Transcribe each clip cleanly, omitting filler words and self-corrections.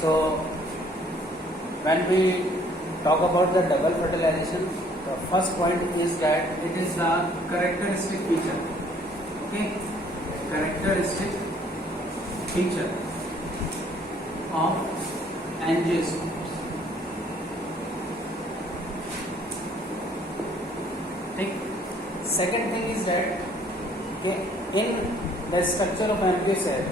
So when we talk about the double fertilization, the first point is that it is the characteristic feature. Okay, characteristic feature of angiosperms. ठीक. Second thing is that in the structure of embryo cell,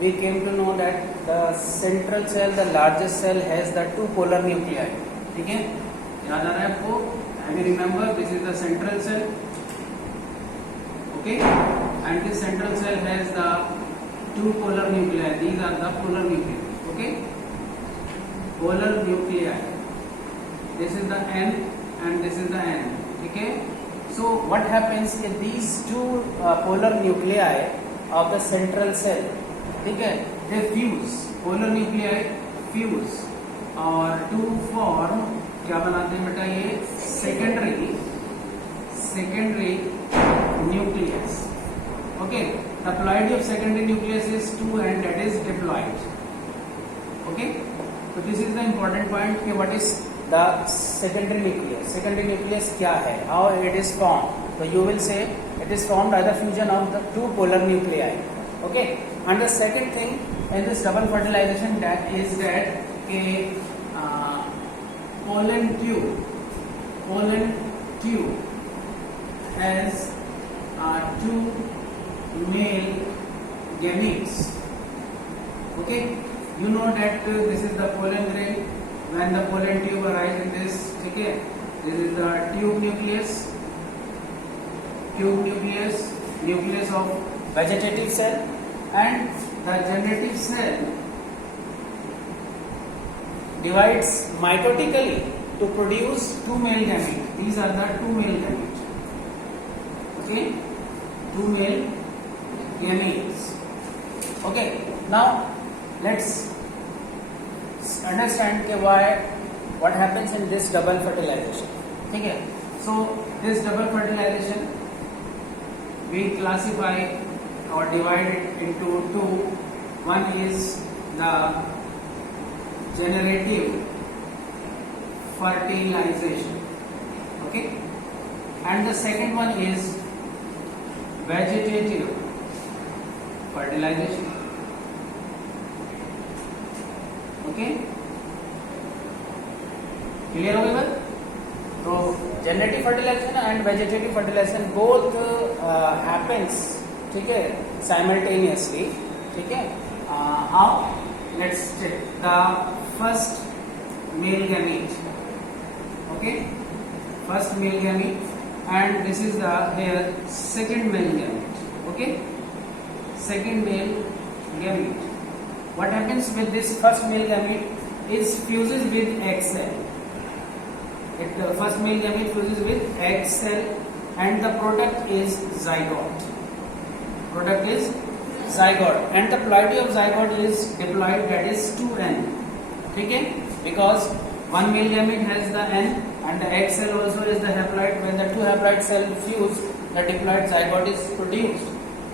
we came to know that the central cell, the largest cell, has the two polar nuclei. ठीक है, याद आ रहा है आपको? And remember, this is the central cell. Okay, and this central cell has the two polar nuclei. These are the polar nuclei. Okay, polar nuclei. This is the N and this is the N. Okay, so what happens if these two polar nuclei of the central cell, ठीक है, they fuse, polar nuclei fuse और to form क्या बनाते हैं बेटा? ये secondary nucleus. Okay, the ploidy of secondary nucleus is 2 and that is diploid. Okay, so this is the important point कि what is the secondary nucleus. Secondary nucleus क्या है? How it is formed? So you will say it is formed by the fusion of the two polar nuclei. Okay, and the second thing in this double fertilization that is that a pollen tube has two male gametes. Okay, you know that this is the pollen grain. When the pollen tube arrives in this, okay, this is the tube nucleus of vegetative cell, and the generative cell divides mitotically to produce two male gametes. These are the two male gametes. Okay, two male gametes. Okay, now let's understand what happens in this double fertilization. Okay, so this double fertilization we classify or divide it into two. One is the generative fertilization, okay, and the second one is vegetative fertilization. Okay, clear हो गया? तो generative fertilization and vegetative fertilization both happens, ठीक है, simultaneously. ठीक है, how? Let's check the first male gamete. Okay, first male gamete, and this is the here second male gamete. Okay, second male gamete. What happens with this first male gamete is fuses with egg cell. The first male gamete fuses with egg cell, and the product is zygote. And the ploidy of zygote is diploid, that is 2N. Okay, because one male gamete has the N and the egg cell also is the haploid. When the two haploid cells fuse, the diploid zygote is produced.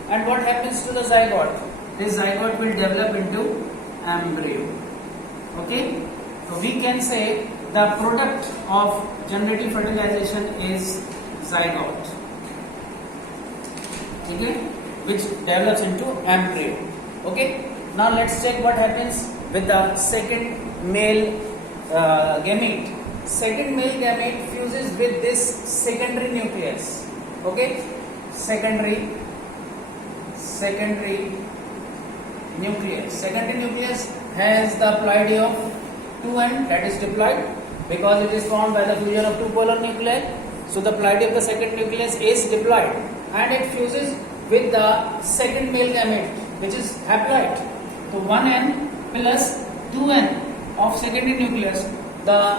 And what happens to the zygote? This zygote will develop into embryo. Okay, so we can say the product of generative fertilization is zygote. Okay, which develops into embryo. Okay, now let's check what happens with the second male gamete. Second male gamete fuses with this secondary nucleus. Okay, secondary nucleus. Secondary nucleus has the ploidy of 2N, that is diploid, because it is formed by the fusion of two polar nuclei. So the ploidy of the second nucleus is diploid, and it fuses with the second male gamete, which is haploid. So 1N plus 2N of secondary nucleus, the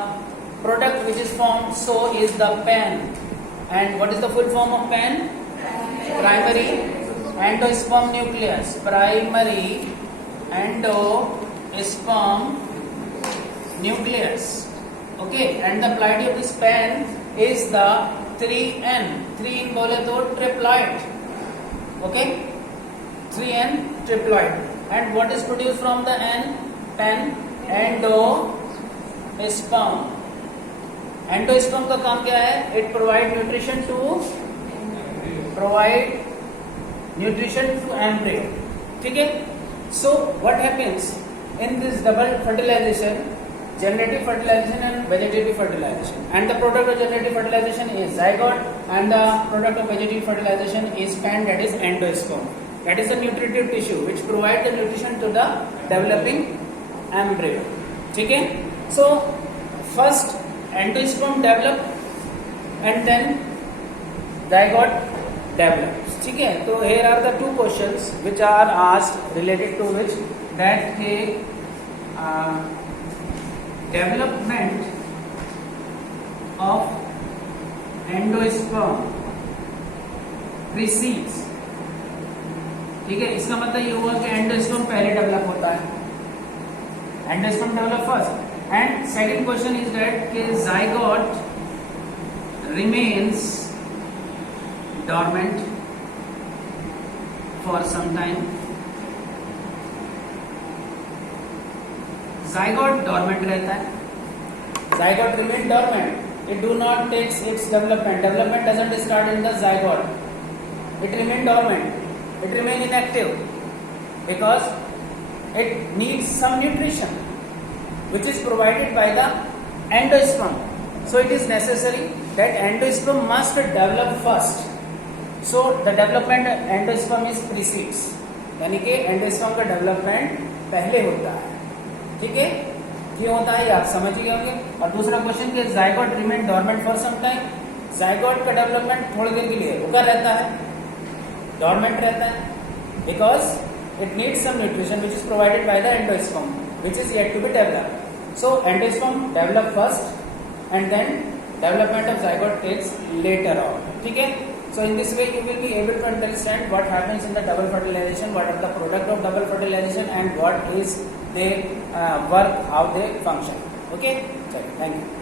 product which is formed so is the PAN. And what is the full form of PAN? Primary endosperm nucleus. Primary endosperm nucleus. Okay, and the ploidy of this PAN is the 3N. 3 in बोले तो triploid. Okay, 3N triploid. And what is produced from the N? PAN. Endosperm. Endosperm का काम क्या है? It provide nutrition to embryo. ठीक है। So what happens in this double fertilization, generative fertilization and vegetative fertilization, and the product of generative fertilization is zygote and the product of vegetative fertilization is span, that is endosperm. That is the nutritive tissue which provides the nutrition to the developing embryo. ठीक है। So first endosperm develop and then zygote develops. ठीक है। तो here are the two questions which are asked related to which that development of endosperm precedes। ठीक है। इसका मतलब ये हुआ कि एंडोस्पर्म पहले डेवलप होता है, endosperm develop first, and second question is that कि zygote remains dormant for some time. Zygote dormant रहता है, zygote remain dormant, it do not takes its development doesn't start in the zygote, it remain dormant, it remain inactive because it needs some nutrition which is provided by the endosperm. So it is necessary that endosperm must develop first. So the development endosperm is precedes, यानी कि endosperm का development पहले होता है। ठीक है। क्यों होता है ये आप समझ ही होंगे। और दूसरा क्वेश्चन कि zygote remain dormant for some time, zygote का डेवलपमेंट थोड़ी देर के लिए रुका रहता है, डॉर्मेंट रहता है, because it needs some nutrition which is provided by the endosperm which is yet to be developed. So endosperm develop first and then development of zygote takes later on. ठीक है। So in this way you will be able to understand what happens in the double fertilization, what are the product of double fertilization and what is their work, how they function. Okay, thank you.